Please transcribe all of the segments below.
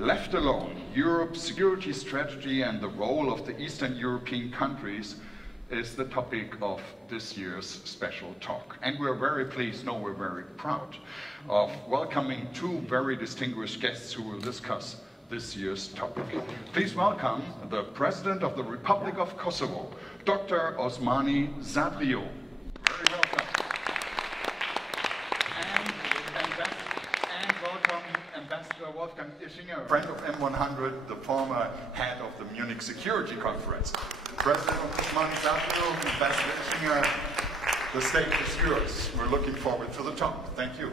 Left alone, Europe's security strategy and the role of the Eastern European countries is the topic of this year's special talk. And we're very pleased, no, we're very proud of welcoming two very distinguished guests who will discuss this year's topic. Please welcome the President of the Republic of Kosovo, Dr. Osmani Zadrio. Very welcome. And welcome Ambassador Wolfgang Ischinger, friend of M100, the former head of the Munich Security Conference. President Osmani Zadrio, Ambassador Ischinger, the stage is yours. We're looking forward to the talk. Thank you.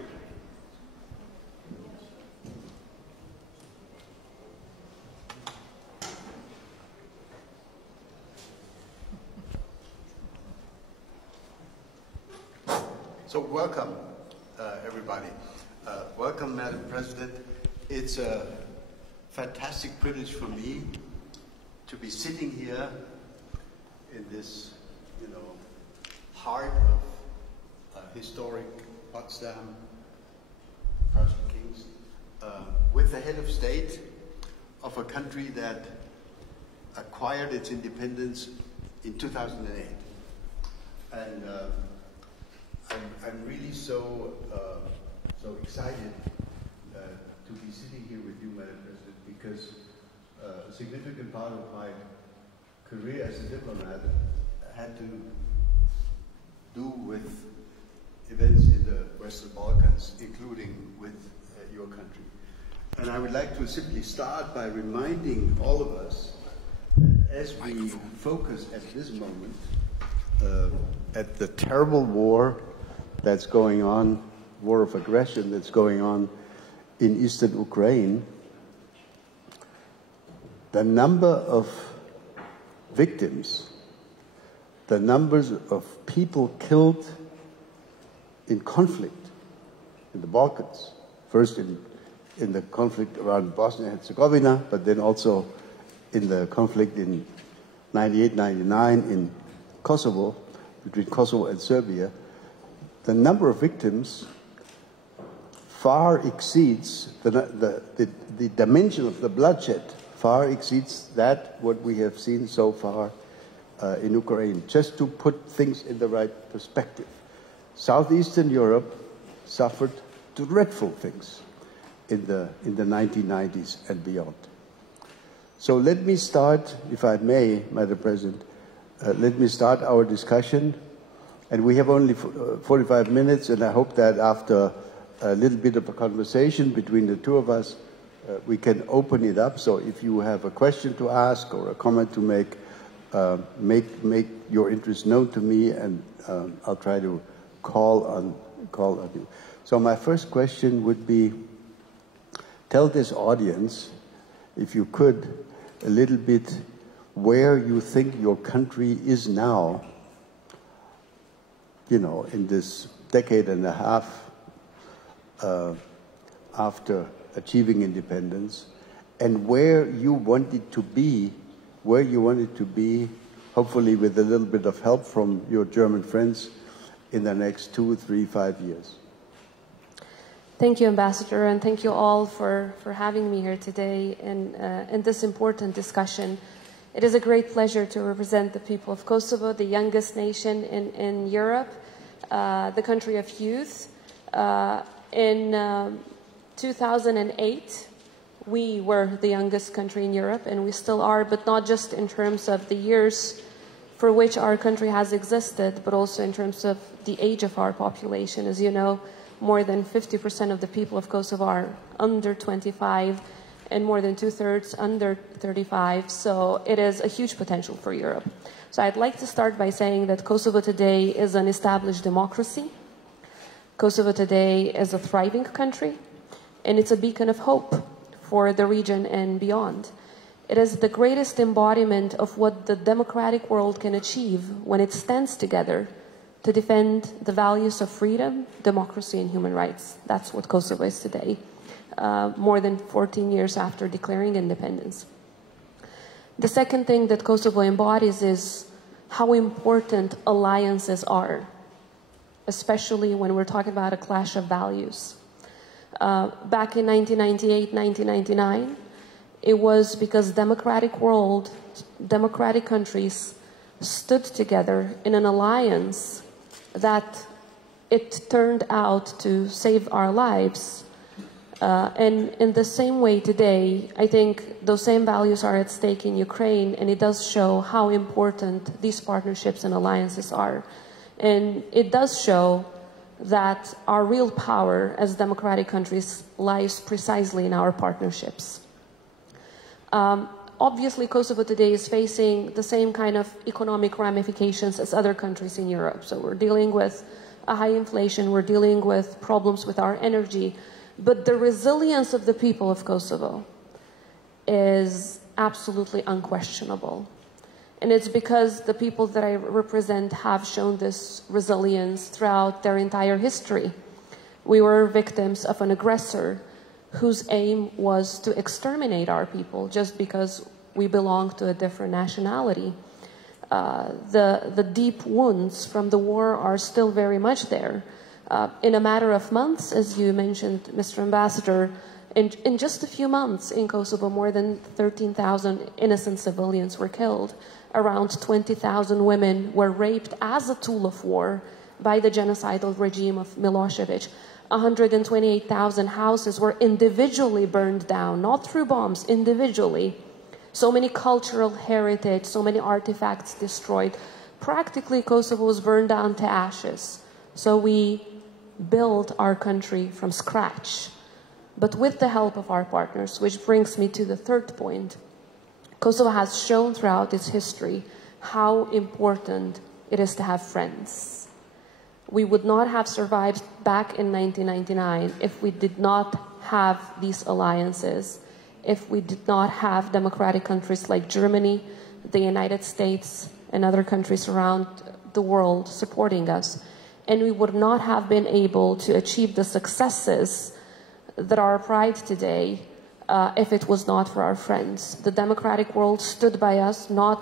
So welcome, everybody. Welcome, Madam President. It's a fantastic privilege for me to be sitting here in this, heart of historic Potsdam, Prussian Kings, with the head of state of a country that acquired its independence in 2008. And I'm really so excited to be sitting here with you, Madam President, because a significant part of my career as a diplomat had to do with events in the Western Balkans, including with your country. And I would like to simply start by reminding all of us that as we focus at this moment at the terrible war that's going on, war of aggression that's going on in eastern Ukraine, the number of victims, the numbers of people killed in conflict in the Balkans, first in the conflict around Bosnia and Herzegovina, but then also in the conflict in 98, 99 in Kosovo, between Kosovo and Serbia, the number of victims far exceeds, the dimension of the bloodshed far exceeds that what we have seen so far in Ukraine. Just to put things in the right perspective. Southeastern Europe suffered dreadful things in the 1990s and beyond. So let me start, if I may, Madam President, let me start our discussion. And we have only 45 minutes, and I hope that after a little bit of a conversation between the two of us, we can open it up. So if you have a question to ask or a comment to make your interest known to me, and I'll try to call on you. So my first question would be, tell this audience, if you could, a little bit where you think your country is now, in this decade and a half after achieving independence, and where you want it to be, hopefully with a little bit of help from your German friends in the next 2, 3, 5 years. Thank you, Ambassador, and thank you all for having me here today in this important discussion. It is a great pleasure to represent the people of Kosovo, the youngest nation in Europe, the country of youth. In 2008, we were the youngest country in Europe, and we still are, but not just in terms of the years for which our country has existed, but also in terms of the age of our population. As you know, more than 50% of the people of Kosovo are under 25, and more than 2/3 under 35, so it is a huge potential for Europe. So I'd like to start by saying that Kosovo today is an established democracy. Kosovo today is a thriving country, and it's a beacon of hope for the region and beyond. It is the greatest embodiment of what the democratic world can achieve when it stands together to defend the values of freedom, democracy, and human rights. That's what Kosovo is today. More than 14 years after declaring independence. The second thing that Kosovo embodies is how important alliances are, especially when we're talking about a clash of values. Back in 1998, 1999, it was because democratic countries stood together in an alliance that it turned out to save our lives. And in the same way today, I think those same values are at stake in Ukraine, and it does show how important these partnerships and alliances are. And it does show that our real power as democratic countries lies precisely in our partnerships. Obviously, Kosovo today is facing the same kind of economic ramifications as other countries in Europe. So we're dealing with a high inflation, we're dealing with problems with our energy, but the resilience of the people of Kosovo is absolutely unquestionable. And it's because the people that I represent have shown this resilience throughout their entire history. We were victims of an aggressor whose aim was to exterminate our people just because we belong to a different nationality. The deep wounds from the war are still very much there. In a matter of months, as you mentioned, Mr. Ambassador, in just a few months in Kosovo, more than 13,000 innocent civilians were killed. Around 20,000 women were raped as a tool of war by the genocidal regime of Milosevic. 128,000 houses were individually burned down, not through bombs, individually. So many cultural heritage, so many artifacts destroyed. Practically, Kosovo was burned down to ashes. So we built our country from scratch, but with the help of our partners, which brings me to the third point. Kosovo has shown throughout its history how important it is to have friends. We would not have survived back in 1999 if we did not have these alliances, if we did not have democratic countries like Germany, the United States, and other countries around the world supporting us. And we would not have been able to achieve the successes that are our pride today if it was not for our friends. The democratic world stood by us not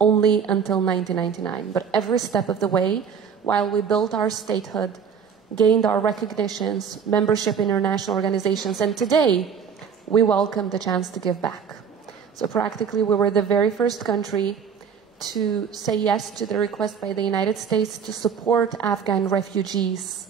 only until 1999, but every step of the way while we built our statehood, gained our recognitions, membership in international organizations, and today we welcome the chance to give back. So practically we were the very first country to say yes to the request by the United States to support Afghan refugees.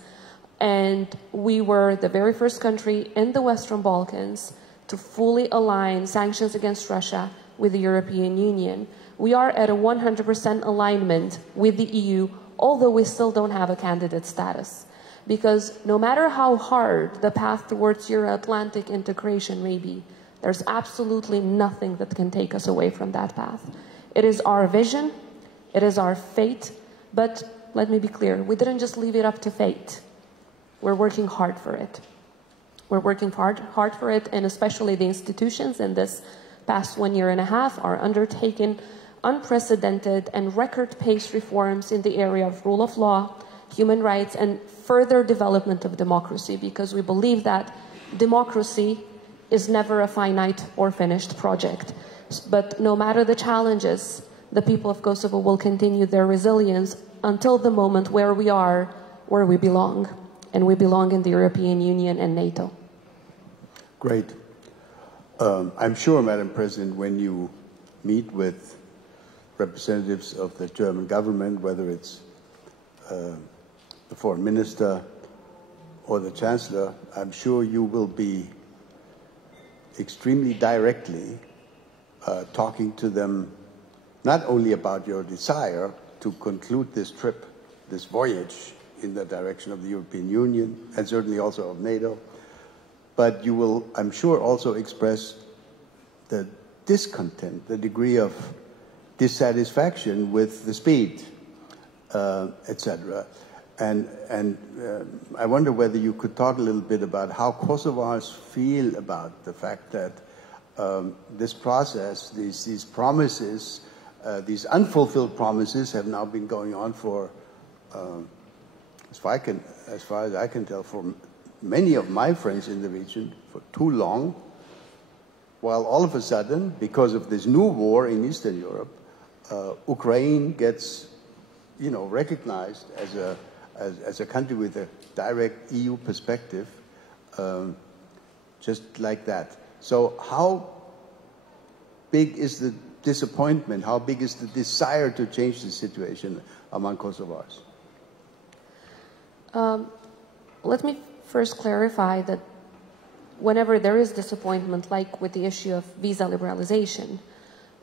And we were the very first country in the Western Balkans to fully align sanctions against Russia with the European Union. We are at a 100% alignment with the EU, although we still don't have a candidate status. Because no matter how hard the path towards Euro-Atlantic integration may be, there's absolutely nothing that can take us away from that path. It is our vision, it is our fate, but let me be clear, we didn't just leave it up to fate. We're working hard for it. We're working hard for it, and especially the institutions in this past 1.5 years are undertaking unprecedented and record-paced reforms in the area of rule of law, human rights, and further development of democracy, because we believe that democracy is never a finite or finished project. But no matter the challenges, the people of Kosovo will continue their resilience until the moment where we are where we belong. And we belong in the European Union and NATO. Great. I'm sure, Madam President, when you meet with representatives of the German government, whether it's the foreign minister or the chancellor, I'm sure you will be extremely directly talking to them not only about your desire to conclude this trip, this voyage in the direction of the European Union and certainly also of NATO, but you will, I'm sure, also express the discontent, the degree of dissatisfaction with the speed, etc. And I wonder whether you could talk a little bit about how Kosovars feel about the fact that this process, these promises, these unfulfilled promises have now been going on for, as far as I can tell, for many of my friends in the region for too long, while all of a sudden, because of this new war in Eastern Europe, Ukraine gets, recognized as a country with a direct EU perspective, just like that. So how big is the disappointment? How big is the desire to change the situation among Kosovars? Let me first clarify that whenever there is disappointment, like with the issue of visa liberalization,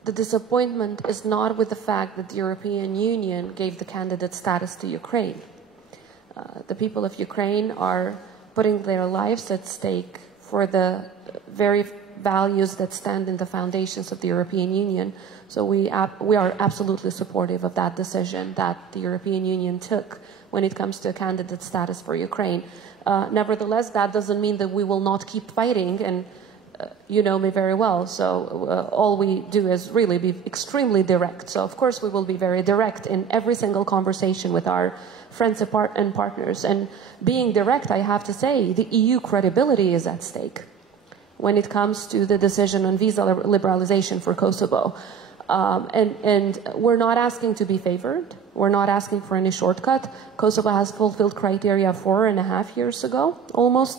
the disappointment is not with the fact that the European Union gave the candidate status to Ukraine. The people of Ukraine are putting their lives at stake for the very values that stand in the foundations of the European Union. So we are absolutely supportive of that decision that the European Union took when it comes to a candidate status for Ukraine. Nevertheless, that doesn't mean that we will not keep fighting, and you know me very well, so all we do is really be extremely direct. So of course we will be very direct in every single conversation with our friends and partners. And being direct, I have to say, the EU credibility is at stake when it comes to the decision on visa liberalization for Kosovo. And we're not asking to be favored. We're not asking for any shortcut. Kosovo has fulfilled criteria 4.5 years ago, almost.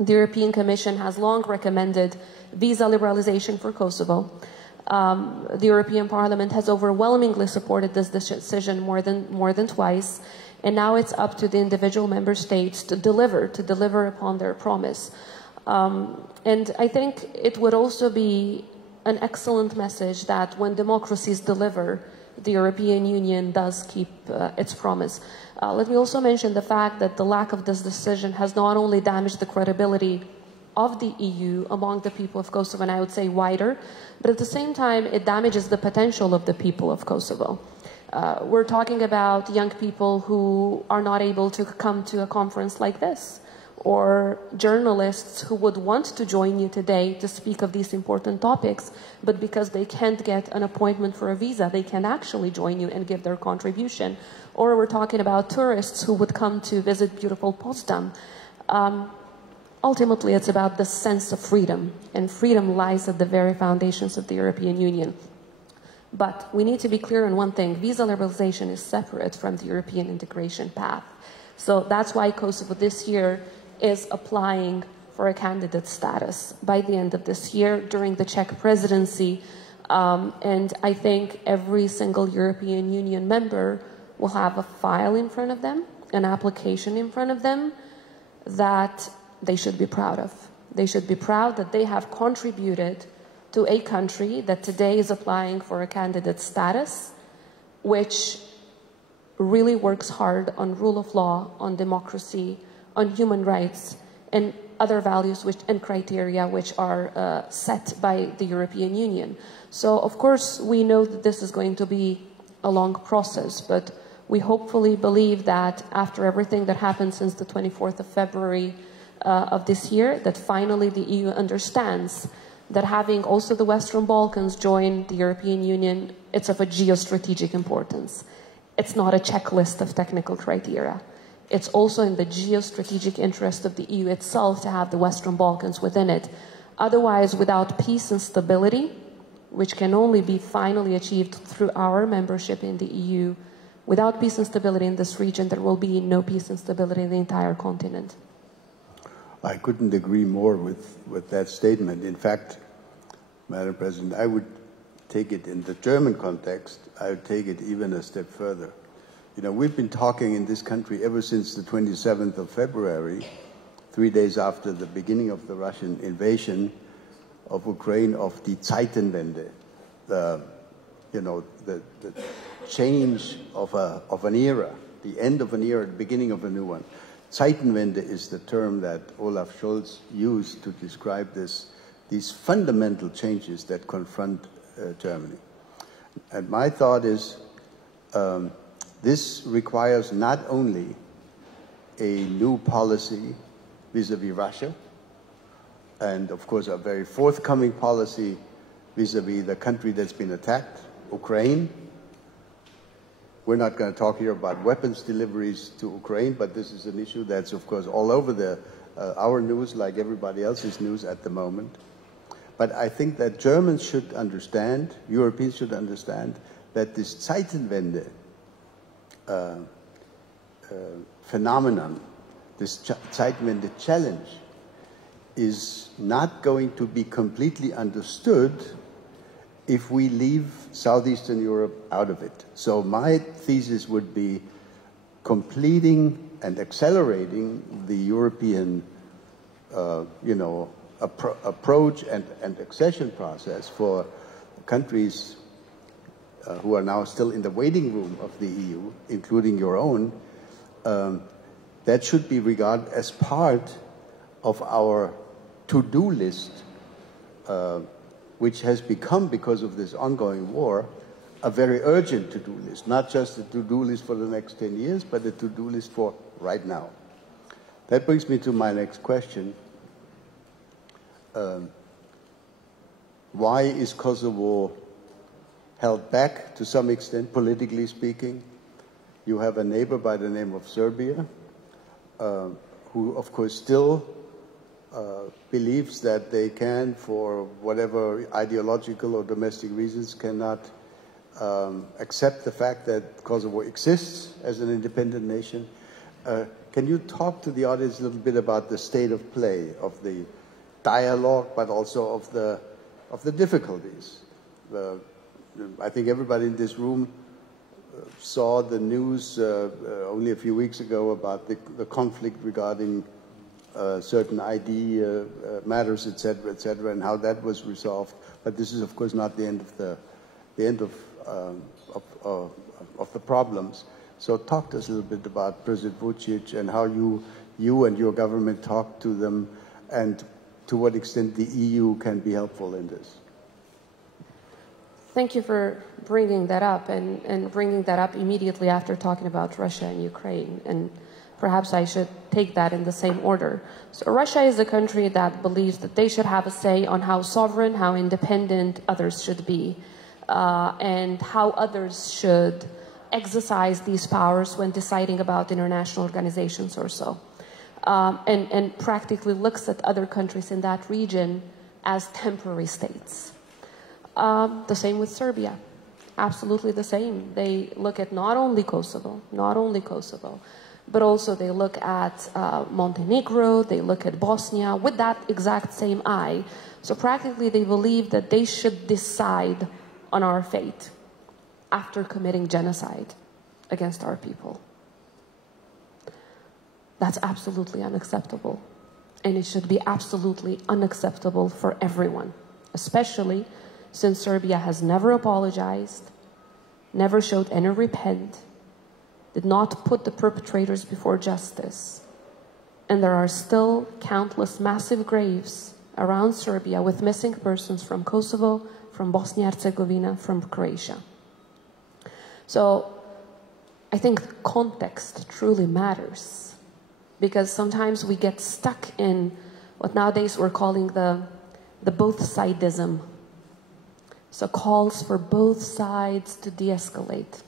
The European Commission has long recommended visa liberalization for Kosovo. The European Parliament has overwhelmingly supported this decision more than twice. And now it's up to the individual member states to deliver upon their promise. And I think it would also be an excellent message that when democracies deliver, the European Union does keep its promise. Let me also mention the fact that the lack of this decision has not only damaged the credibility of the EU among the people of Kosovo, and I would say wider, but at the same time it damages the potential of the people of Kosovo. We're talking about young people who are not able to come to a conference like this, or journalists who would want to join you today to speak of these important topics, but because they can't get an appointment for a visa, they can't actually join you and give their contribution. Or we're talking about tourists who would come to visit beautiful Potsdam. Ultimately, it's about the sense of freedom, and freedom lies at the very foundations of the European Union. But we need to be clear on one thing: visa liberalization is separate from the European integration path. So that's why Kosovo this year is applying for a candidate status by the end of this year during the Czech presidency. And I think every single European Union member will have a file in front of them, an application in front of them that they should be proud of. They should be proud that they have contributed to a country that today is applying for a candidate status, which really works hard on rule of law, on democracy, on human rights, and other values and criteria which are set by the European Union. So, of course, we know that this is going to be a long process, but we hopefully believe that after everything that happened since the 24th of February of this year, that finally the EU understands that having also the Western Balkans join the European Union, it's of a geostrategic importance. It's not a checklist of technical criteria. It's also in the geostrategic interest of the EU itself to have the Western Balkans within it. Otherwise, without peace and stability, which can only be finally achieved through our membership in the EU, without peace and stability in this region, there will be no peace and stability in the entire continent. I couldn't agree more with that statement. In fact, Madam President, I would take it in the German context, I would take it even a step further. You know, we've been talking in this country ever since the 27th of February, 3 days after the beginning of the Russian invasion of Ukraine, of the Zeitenwende, the change of an era, the end of an era, the beginning of a new one. Zeitenwende is the term that Olaf Scholz used to describe these fundamental changes that confront Germany. And my thought is, this requires not only a new policy vis-à-vis Russia, and of course a very forthcoming policy vis-à-vis the country that's been attacked, Ukraine. We're not going to talk here about weapons deliveries to Ukraine, but this is an issue that's of course all over our news, like everybody else's news at the moment. But I think that Germans should understand, Europeans should understand, that this Zeitenwende phenomenon, this Zeitenwende challenge, is not going to be completely understood if we leave Southeastern Europe out of it. So my thesis would be completing and accelerating the European approach and accession process for countries who are now still in the waiting room of the EU, including your own. That should be regarded as part of our to-do list, which has become, because of this ongoing war, a very urgent to-do list. Not just a to-do list for the next 10 years, but a to-do list for right now. That brings me to my next question. Why is Kosovo held back to some extent, politically speaking? You have a neighbor by the name of Serbia, who of course still believes that they can, for whatever ideological or domestic reasons, cannot accept the fact that Kosovo exists as an independent nation. Can you talk to the audience a little bit about the state of play, of the dialogue, but also of the difficulties? I think everybody in this room saw the news only a few weeks ago about the conflict regarding certain ID matters, etc., and how that was resolved. But this is, of course, not the end of the problems. So talk to us a little bit about President Vučić and how you and your government talk to them, and to what extent the EU can be helpful in this. Thank you for bringing that up, and bringing that up immediately after talking about Russia and Ukraine. And perhaps I should take that in the same order. So Russia is a country that believes that they should have a say on how sovereign, how independent others should be, and how others should exercise these powers when deciding about international organizations or so. And practically looks at other countries in that region as temporary states. The same with Serbia, absolutely the same. They look at not only Kosovo, but also they look at Montenegro, they look at Bosnia with that exact same eye. So practically they believe that they should decide on our fate after committing genocide against our people. That's absolutely unacceptable. And it should be absolutely unacceptable for everyone, especially since Serbia has never apologized, never showed any repent, did not put the perpetrators before justice. And there are still countless massive graves around Serbia with missing persons from Kosovo, from Bosnia and Herzegovina, from Croatia. So I think context truly matters, because sometimes we get stuck in what nowadays we're calling the both-sidism. So calls for both sides to de-escalate,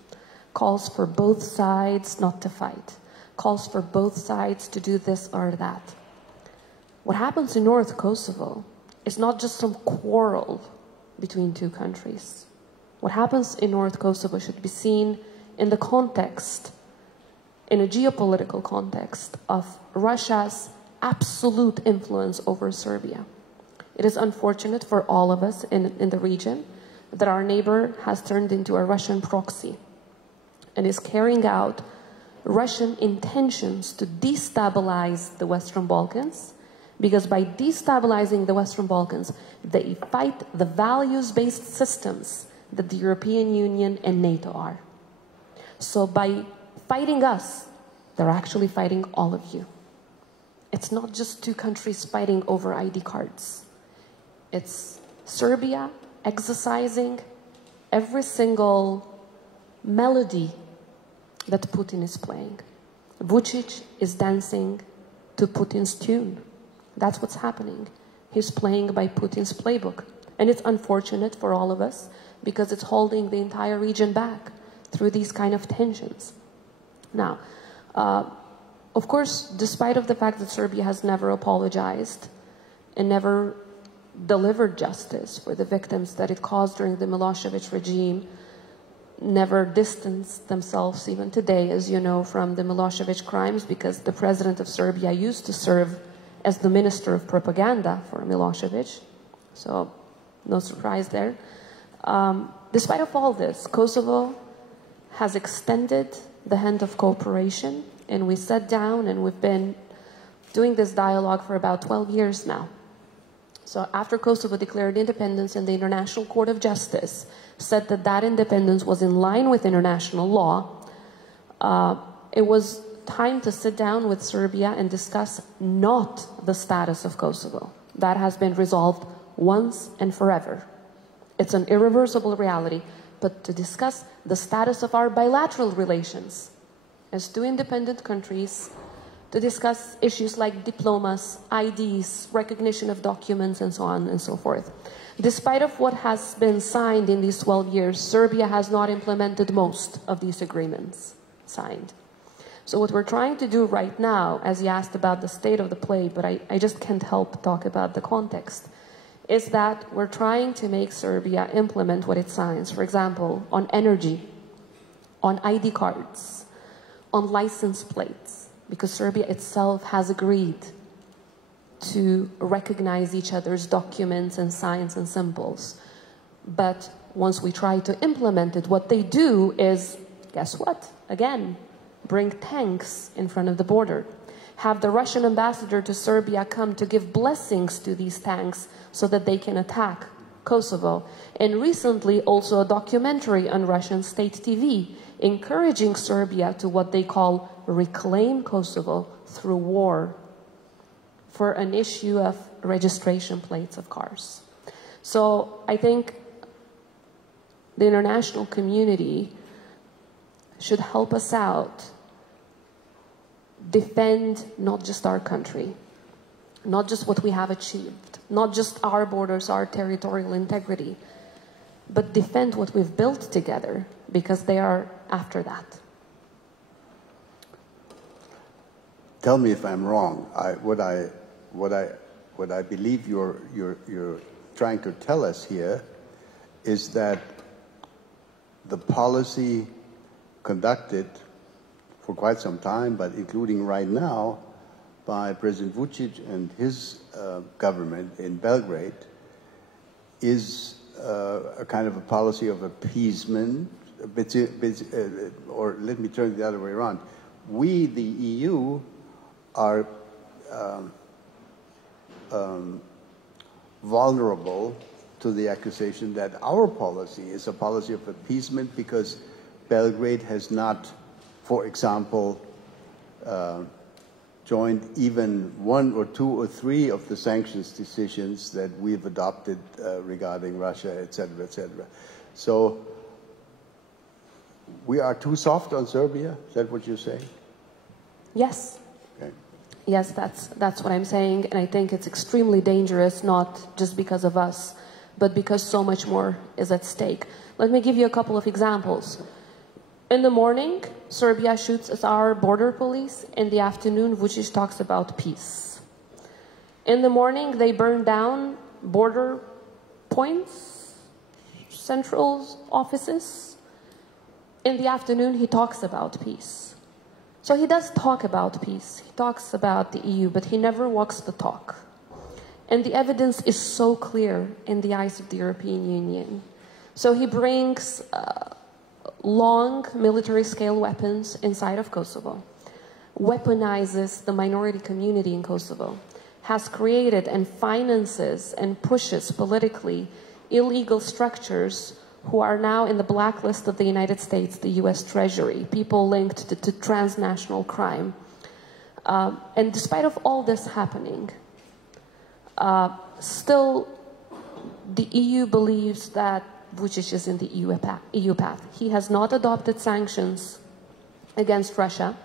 calls for both sides not to fight, calls for both sides to do this or that. What happens in North Kosovo is not just some quarrel between two countries. What happens in North Kosovo should be seen in the context, in a geopolitical context of Russia's absolute influence over Serbia. It is unfortunate for all of us in the region that our neighbor has turned into a Russian proxy and is carrying out Russian intentions to destabilize the Western Balkans, because by destabilizing the Western Balkans, they fight the values-based systems that the European Union and NATO are. So by fighting us, they're actually fighting all of you. It's not just two countries fighting over ID cards. It's Serbia exercising every single melody that Putin is playing. Vučić is dancing to Putin's tune. That's what's happening. He's playing by Putin's playbook. And it's unfortunate for all of us, because it's holding the entire region back through these kind of tensions. Now, of course, despite of the fact that Serbia has never apologized and never delivered justice for the victims that it caused during the Milosevic regime, never distanced themselves even today, as you know, from the Milosevic crimes, because the president of Serbia used to serve as the minister of propaganda for Milosevic. So no surprise there. Despite of all this, Kosovo has extended the hand of cooperation, and we sat down and we've been doing this dialogue for about 12 years now. So after Kosovo declared independence and the International Court of Justice said that that independence was in line with international law, it was time to sit down with Serbia and discuss not the status of Kosovo. That has been resolved once and forever. It's an irreversible reality, but to discuss the status of our bilateral relations as two independent countries, to discuss issues like diplomas, IDs, recognition of documents, and so on and so forth. Despite of what has been signed in these 12 years, Serbia has not implemented most of these agreements signed. So what we're trying to do right now, as you asked about the state of the play, but I just can't help talk about the context, is that we're trying to make Serbia implement what it signs. For example, on energy, on ID cards, on license plates, because Serbia itself has agreed to recognize each other's documents and signs and symbols. But once we try to implement it, what they do is, guess what? Again, bring tanks in front of the border. Have the Russian ambassador to Serbia come to give blessings to these tanks so that they can attack Kosovo. And recently also a documentary on Russian state TV encouraging Serbia to what they call reclaim Kosovo through war for an issue of registration plates of cars. So I think the international community should help us out defend not just our country, not just what we have achieved, not just our borders, our territorial integrity, but defend what we've built together, because they are after that. Tell me if I'm wrong. What I believe you're trying to tell us here is that the policy conducted for quite some time, but including right now, by President Vučić and his government in Belgrade is a kind of a policy of appeasement, or let me turn it the other way around. We, the EU, are vulnerable to the accusation that our policy is a policy of appeasement because Belgrade has not, for example, joined even one or two or three of the sanctions decisions that we've adopted regarding Russia, et cetera, et cetera. So we are too soft on Serbia? Is that what you're saying? Yes. Okay. Yes, that's what I'm saying, and I think it's extremely dangerous, not just because of us, but because so much more is at stake. Let me give you a couple of examples. In the morning, Serbia shoots at our border police. In the afternoon, Vučić talks about peace. In the morning, they burn down border points, central offices. In the afternoon, he talks about peace. So he does talk about peace. He talks about the EU, but he never walks the talk. And the evidence is so clear in the eyes of the European Union. So he brings long military-scale weapons inside of Kosovo, weaponizes the minority community in Kosovo, has created and finances and pushes politically illegal structures who are now in the blacklist of the United States, the US Treasury, people linked to transnational crime. And despite of all this happening, still the EU believes that Vučić is in the EU path. He has not adopted sanctions against Russia.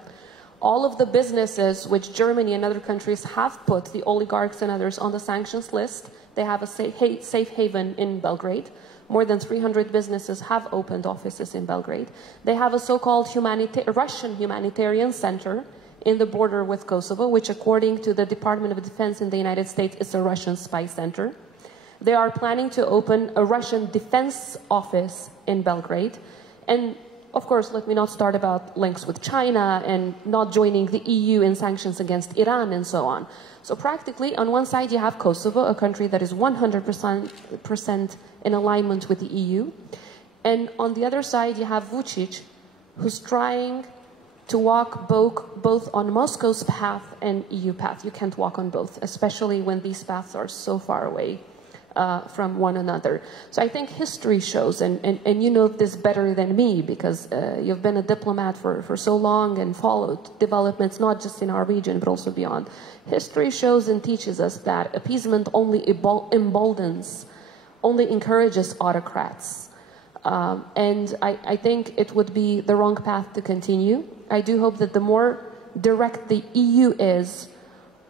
All of the businesses which Germany and other countries have put, the oligarchs and others, on the sanctions list, they have a safe haven in Belgrade. More than 300 businesses have opened offices in Belgrade. They have a so-called Russian humanitarian center in the border with Kosovo, which according to the Department of Defense in the United States is a Russian spy center. They are planning to open a Russian defense office in Belgrade. And of course, let me not start about links with China and not joining the EU in sanctions against Iran and so on. So practically, on one side, you have Kosovo, a country that is 100% in alignment with the EU. And on the other side, you have Vučić, who's trying to walk both on Moscow's path and EU path. You can't walk on both, especially when these paths are so far away from one another. So I think history shows, and you know this better than me, because you've been a diplomat for so long and followed developments not just in our region but also beyond. History shows and teaches us that appeasement only emboldens, only encourages autocrats. And I think it would be the wrong path to continue. I do hope that the more direct the EU is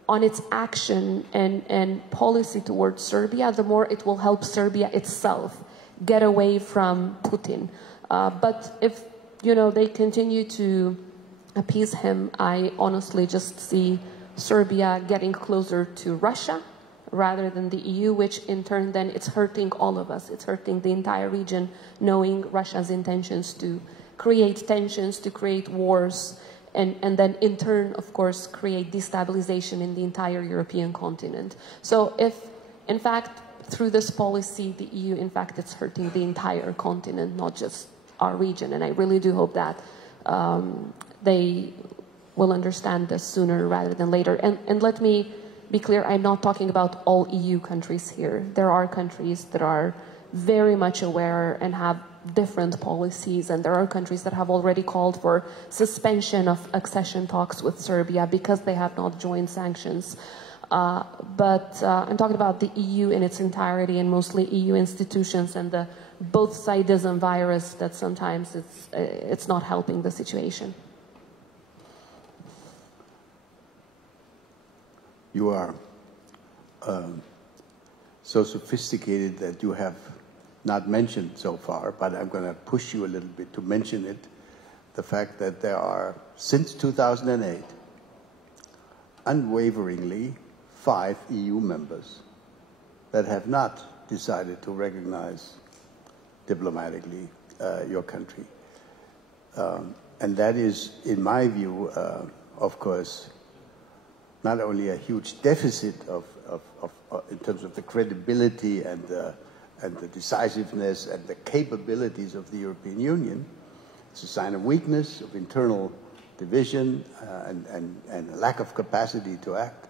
on its action and policy towards Serbia, the more it will help Serbia itself get away from Putin. But if, you know, they continue to appease him, I honestly just see Serbia getting closer to Russia rather than the EU, which in turn then it's hurting all of us. It's hurting the entire region, knowing Russia's intentions to create tensions, to create wars, and then in turn, of course, create destabilization in the entire European continent. So if, in fact, through this policy, the EU, in fact, it's hurting the entire continent, not just our region. And I really do hope that they will understand this sooner rather than later. And let me be clear, I'm not talking about all EU countries here. There are countries that are very much aware and have different policies, and there are countries that have already called for suspension of accession talks with Serbia because they have not joined sanctions. But I'm talking about the EU in its entirety, and mostly EU institutions, and the both-sidism virus that sometimes it's not helping the situation. You are so sophisticated that you have not mentioned so far, but I'm going to push you a little bit to mention it, the fact that there are, since 2008, unwaveringly 5 EU members that have not decided to recognize diplomatically your country. And that is, in my view, of course, not only a huge deficit in terms of the credibility and the decisiveness and the capabilities of the European Union. It's a sign of weakness, of internal division, and a lack of capacity to act.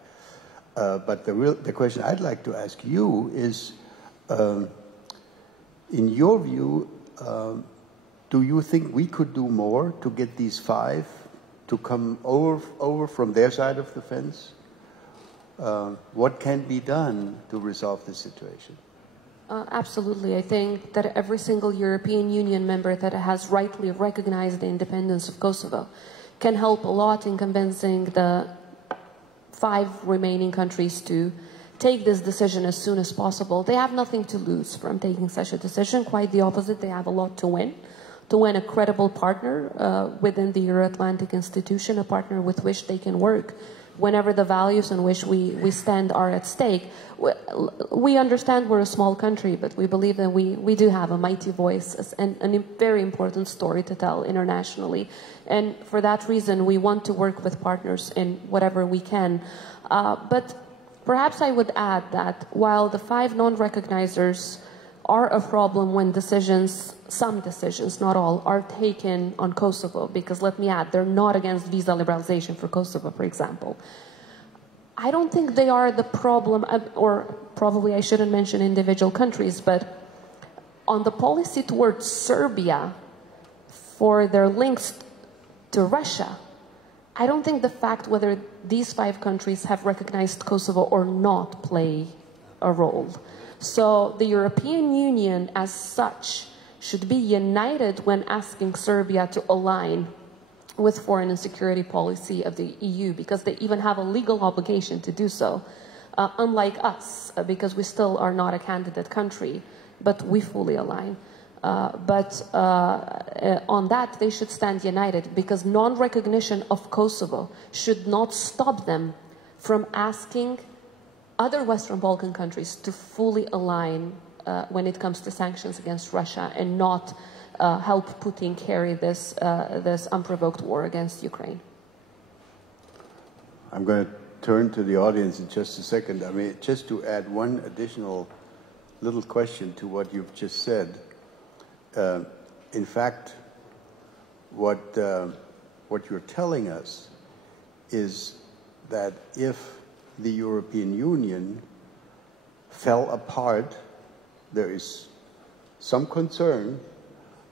But the question I'd like to ask you is, in your view, do you think we could do more to get these 5 to come over from their side of the fence? What can be done to resolve this situation? Absolutely. I think that every single European Union member that has rightly recognized the independence of Kosovo can help a lot in convincing the 5 remaining countries to take this decision as soon as possible. They have nothing to lose from taking such a decision. Quite the opposite. They have a lot to win a credible partner within the Euro-Atlantic institution, a partner with which they can work whenever the values on which we stand are at stake. We understand we're a small country, but we believe that we do have a mighty voice and a very important story to tell internationally. And for that reason, we want to work with partners in whatever we can. But perhaps I would add that while the 5 non-recognizers are a problem when some decisions, not all, are taken on Kosovo, because let me add, they're not against visa liberalization for Kosovo, for example. I don't think they are the problem, or probably I shouldn't mention individual countries, but on the policy towards Serbia for their links to Russia, I don't think the fact whether these 5 countries have recognized Kosovo or not play a role. So the European Union as such should be united when asking Serbia to align with foreign and security policy of the EU, because they even have a legal obligation to do so, unlike us, because we still are not a candidate country, but we fully align. But on that, they should stand united, because non-recognition of Kosovo should not stop them from asking other Western Balkan countries to fully align when it comes to sanctions against Russia, and not help Putin carry this unprovoked war against Ukraine. I'm going to turn to the audience in just a second. I mean, just to add one additional little question to what you've just said. In fact, what you're telling us is that if the European Union fell apart, there is some concern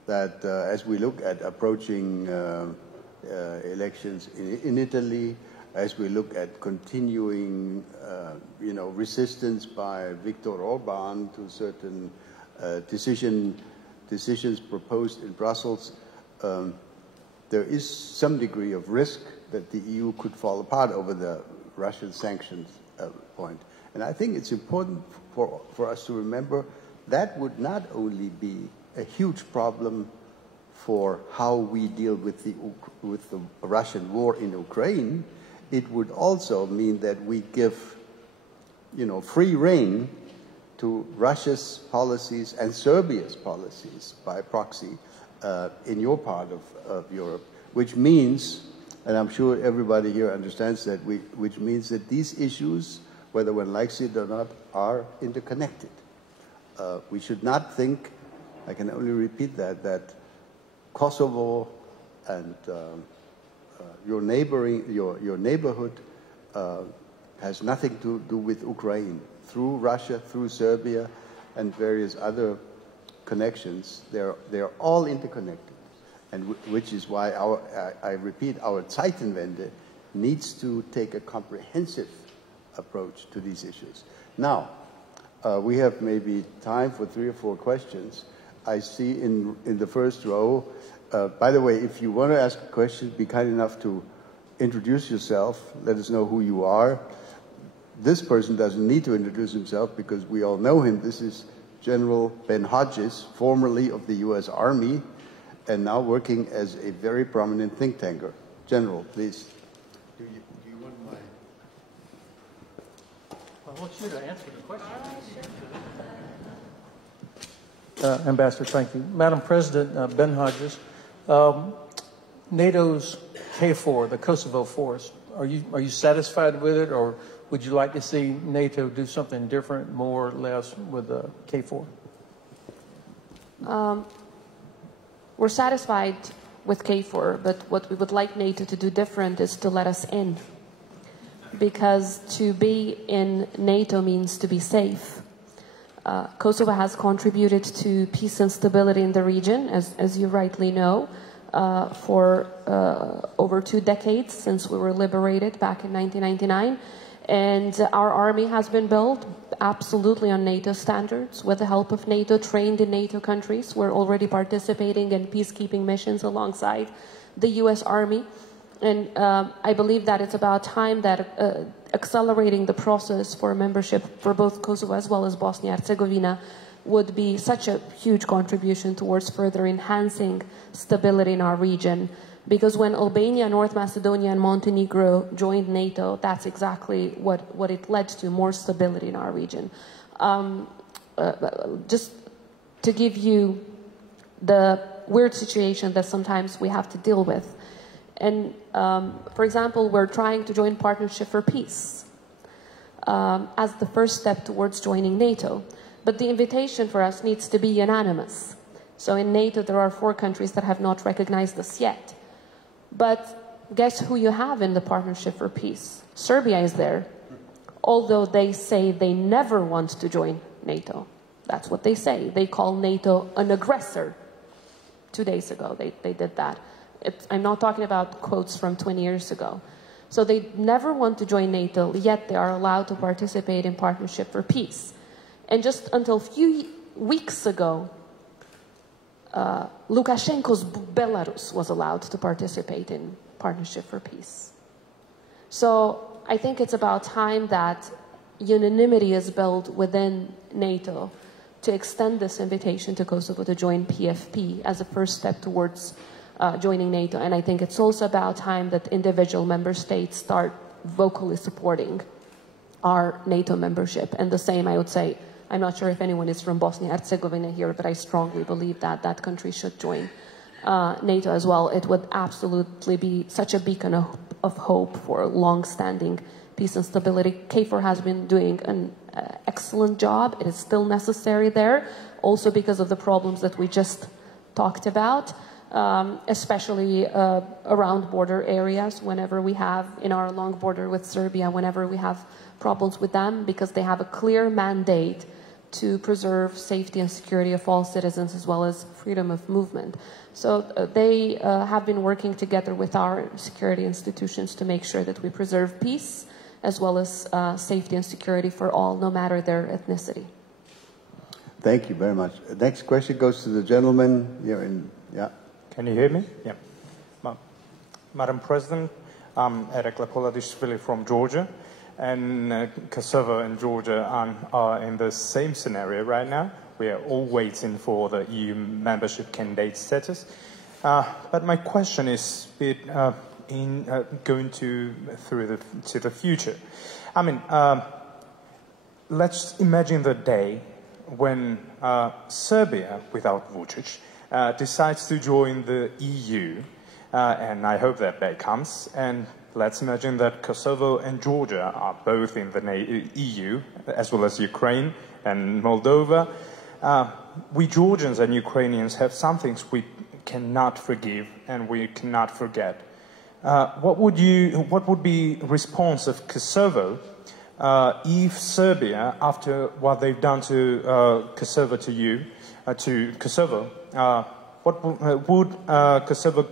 that as we look at approaching elections in Italy, as we look at continuing, resistance by Viktor Orban to certain decisions proposed in Brussels, there is some degree of risk that the EU could fall apart over the Russian sanctions point. And I think it's important for us to remember that would not only be a huge problem for how we deal with the Russian war in Ukraine, it would also mean that we give, free rein to Russia's policies and Serbia's policies by proxy in your part of Europe, which means, and I'm sure everybody here understands that, which means that these issues, whether one likes it or not, are interconnected. We should not think, I can only repeat that Kosovo and your neighborhood has nothing to do with Ukraine. Through Russia, through Serbia, and various other connections, they're all interconnected, and which is why I repeat, our Zeitenwende needs to take a comprehensive approach to these issues. Now, we have maybe time for 3 or 4 questions. I see in the first row. By the way, if you want to ask a question, be kind enough to introduce yourself. Let us know who you are. This person doesn't need to introduce himself because we all know him. This is General Ben Hodges, formerly of the U.S. Army, and now working as a very prominent think tanker. General, please. Do you want my... I want you to answer the question. Ambassador, thank you. Madam President, Ben Hodges, NATO's KFOR, the Kosovo force, are you satisfied with it, or would you like to see NATO do something different, more or less, with the KFOR? We're satisfied with KFOR, but what we would like NATO to do different is to let us in. Because to be in NATO means to be safe. Kosovo has contributed to peace and stability in the region, as you rightly know, for over 2 decades since we were liberated back in 1999. And our army has been built absolutely on NATO standards, with the help of NATO, trained in NATO countries. We're already participating in peacekeeping missions alongside the U.S. Army. And I believe that it's about time that accelerating the process for membership for both Kosovo as well as Bosnia-Herzegovina would be such a huge contribution towards further enhancing stability in our region. Because when Albania, North Macedonia, and Montenegro joined NATO, that's exactly what it led to, more stability in our region. Just to give you the weird situation that sometimes we have to deal with. And, for example, we're trying to join Partnership for Peace as the first step towards joining NATO. But the invitation for us needs to be unanimous. So in NATO, there are 4 countries that have not recognized us yet. But guess who you have in the Partnership for Peace? Serbia is there, although they say they never want to join NATO. That's what they say. They call NATO an aggressor. 2 days ago, they did that. I'm not talking about quotes from 20 years ago. So they never want to join NATO, yet they are allowed to participate in Partnership for Peace. And just until a few weeks ago, Lukashenko's Belarus was allowed to participate in Partnership for Peace. So I think it's about time that unanimity is built within NATO to extend this invitation to Kosovo to join PFP as a first step towards joining NATO. And I think it's also about time that individual member states start vocally supporting our NATO membership. And the same, I would say, I'm not sure if anyone is from Bosnia and Herzegovina here, but I strongly believe that that country should join NATO as well. It would absolutely be such a beacon of hope for long-standing peace and stability. KFOR has been doing an excellent job. It is still necessary there, also because of the problems that we just talked about, especially around border areas, whenever we have, in our long border with Serbia, whenever we have problems with them, because they have a clear mandate to preserve safety and security of all citizens as well as freedom of movement. So they have been working together with our security institutions to make sure that we preserve peace as well as safety and security for all, no matter their ethnicity. Thank you very much. Next question goes to the gentleman here yeah. Can you hear me? Yeah. Madam President, I'm Eric Lapoladishvili from Georgia, and Kosovo and Georgia are in the same scenario right now. We are all waiting for the EU membership candidate status. But my question is going to the future. I mean, let's imagine the day when Serbia, without Vučić, decides to join the EU, and I hope that day comes. And let's imagine that Kosovo and Georgia are both in the EU, as well as Ukraine and Moldova. We Georgians and Ukrainians have some things we cannot forgive and we cannot forget. What would be response of Kosovo if Serbia, after what they've done to Kosovo, to Kosovo, what would Kosovo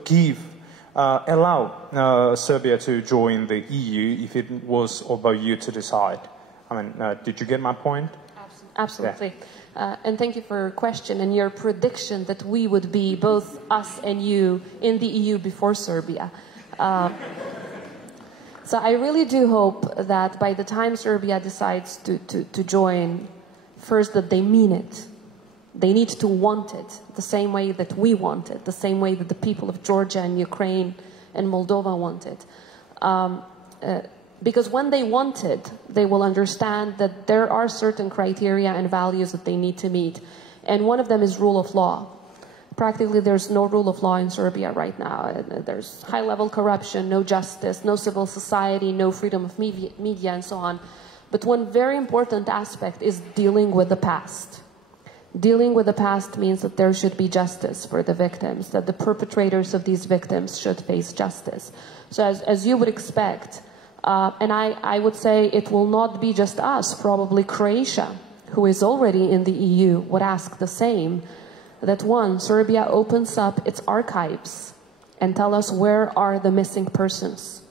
allow Serbia to join the EU if it was about you to decide? I mean, did you get my point? Absolutely. Yeah. And thank you for your question and your prediction that we would be, both us and you, in the EU before Serbia. So I really do hope that by the time Serbia decides to join, first that they mean it. They need to want it the same way that we want it, the same way that the people of Georgia and Ukraine and Moldova want it. Because when they want it, they will understand that there are certain criteria and values that they need to meet. And one of them is rule of law. Practically, there's no rule of law in Serbia right now. There's high-level corruption, no justice, no civil society, no freedom of media, and so on. But one very important aspect is dealing with the past. Dealing with the past means that there should be justice for the victims, that the perpetrators of these victims should face justice. So as you would expect, and I would say it will not be just us, probably Croatia, who is already in the EU, would ask the same, that one, Serbia opens up its archives and tell us where are the missing persons.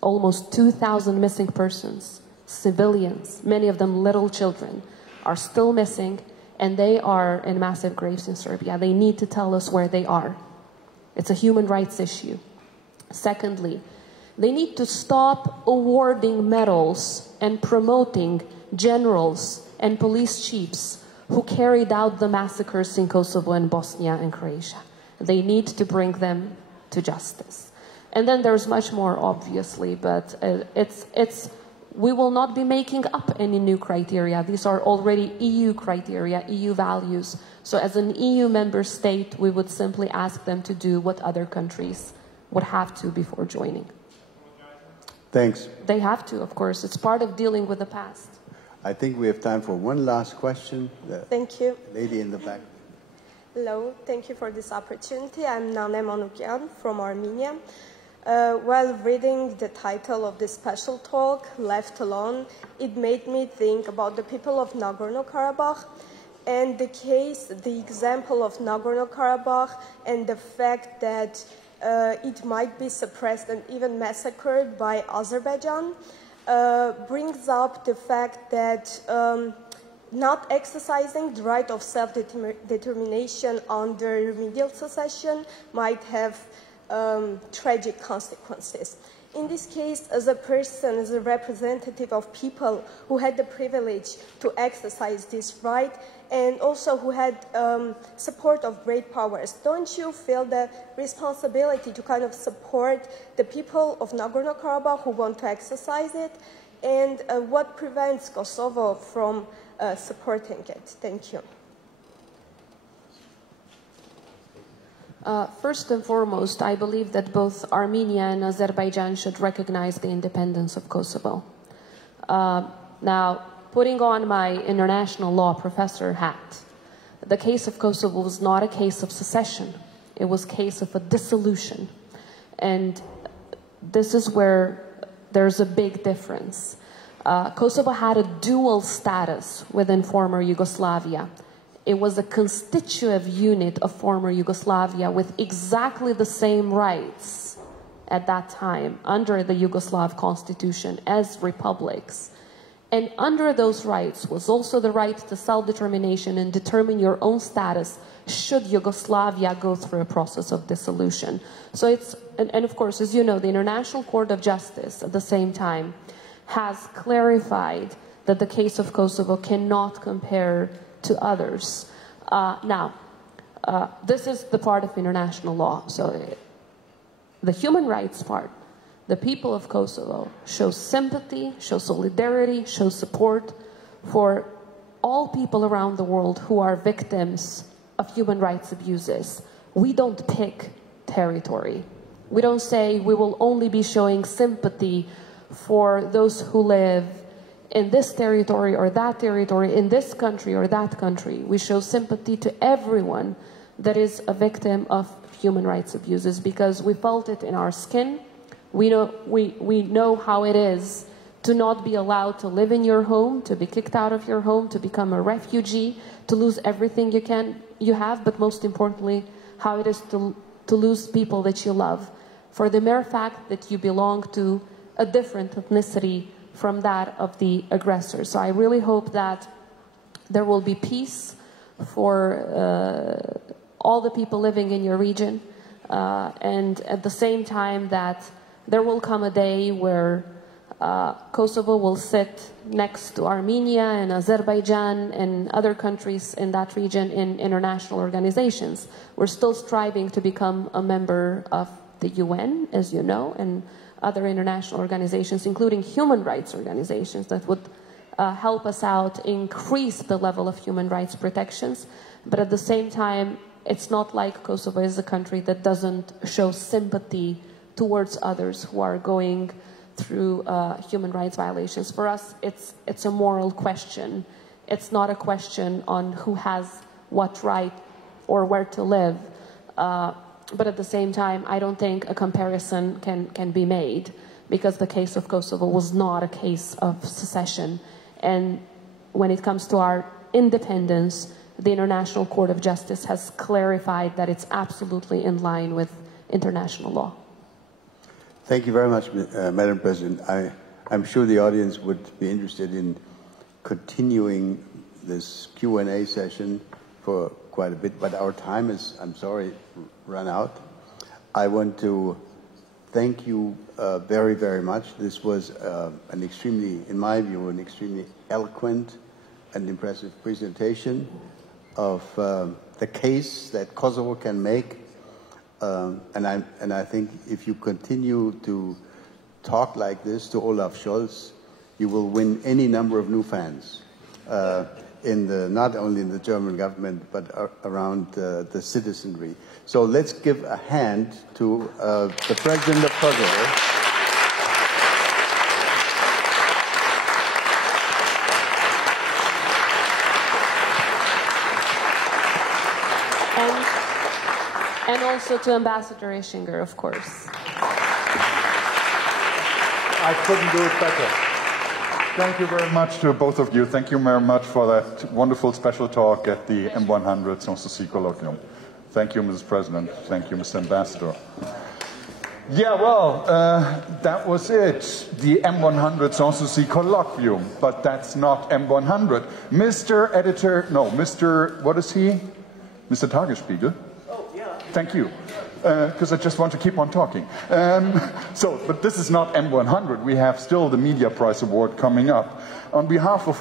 Almost 2,000 missing persons, civilians, many of them little children, are still missing, and they are in massive graves in Serbia. They need to tell us where they are. It's a human rights issue. Secondly, they need to stop awarding medals and promoting generals and police chiefs who carried out the massacres in Kosovo and Bosnia and Croatia. They need to bring them to justice. And then there's much more, obviously, but we will not be making up any new criteria. These are already EU criteria, EU values. So as an EU member state, we would simply ask them to do what other countries would have to before joining. Thanks. They have to, of course. It's part of dealing with the past. I think we have time for one last question. Thank you. Lady in the back. Hello, thank you for this opportunity. I'm Nane Manukyan from Armenia. While reading the title of this special talk, Left Alone, it made me think about the people of Nagorno-Karabakh and the example of Nagorno-Karabakh and the fact that it might be suppressed and even massacred by Azerbaijan brings up the fact that not exercising the right of self-determination under remedial secession might have tragic consequences. In this case, as a person, as a representative of people who had the privilege to exercise this right and also who had support of great powers, don't you feel the responsibility to kind of support the people of Nagorno-Karabakh who want to exercise it? and what prevents Kosovo from supporting it? Thank you. First and foremost, I believe that both Armenia and Azerbaijan should recognize the independence of Kosovo. Now, putting on my international law professor hat, the case of Kosovo was not a case of secession. It was a case of a dissolution. And this is where there's a big difference. Kosovo had a dual status within former Yugoslavia. It was a constitutive unit of former Yugoslavia with exactly the same rights at that time under the Yugoslav constitution as republics. And under those rights was also the right to self-determination and determine your own status should Yugoslavia go through a process of dissolution. So it's, and of course, as you know, the International Court of Justice at the same time has clarified that the case of Kosovo cannot compare to others. This is the part of international law. So the human rights part, the people of Kosovo show sympathy, show solidarity, show support for all people around the world who are victims of human rights abuses. We don't pick territory. We don't say we will only be showing sympathy for those who live in this territory or that territory, in this country or that country. We show sympathy to everyone that is a victim of human rights abuses because we felt it in our skin. We know how it is to not be allowed to live in your home, to be kicked out of your home, to become a refugee, to lose everything you have, but most importantly, how it is to lose people that you love for the mere fact that you belong to a different ethnicity from that of the aggressor. So I really hope that there will be peace for all the people living in your region, and at the same time that there will come a day where Kosovo will sit next to Armenia and Azerbaijan and other countries in that region in international organizations. We're still striving to become a member of the UN, as you know, and other international organizations, including human rights organizations that would help us out increase the level of human rights protections. But at the same time, it's not like Kosovo is a country that doesn't show sympathy towards others who are going through human rights violations. For us, it's a moral question. It's not a question on who has what right or where to live. But at the same time, I don't think a comparison can be made because the case of Kosovo was not a case of secession. And when it comes to our independence, the International Court of Justice has clarified that it's absolutely in line with international law. Thank you very much, Madam President. I'm sure the audience would be interested in continuing this Q&A session for quite a bit, but our time is, I'm sorry, run out. I want to thank you very, very much. This was an extremely, in my view, an extremely eloquent and impressive presentation of the case that Kosovo can make. And I think if you continue to talk like this to Olaf Scholz, you will win any number of new fans. Not only in the German government, but around the citizenry. So let's give a hand to the President of Kosovo. And also to Ambassador Ischinger, of course. I couldn't do it better. Thank you very much to both of you. Thank you very much for that wonderful special talk at the M100 Sanssouci Colloquium. Thank you, Mrs. President. Thank you, Mr. Ambassador. Yeah, well, that was it. The M100 Sanssouci Colloquium. But that's not M100. Mr. Editor, no, Mr. What is he? Mr. Tagesspiegel? Oh, yeah. Thank you. Because I just want to keep on talking. But this is not M100. We have still the Media Prize Award coming up. On behalf of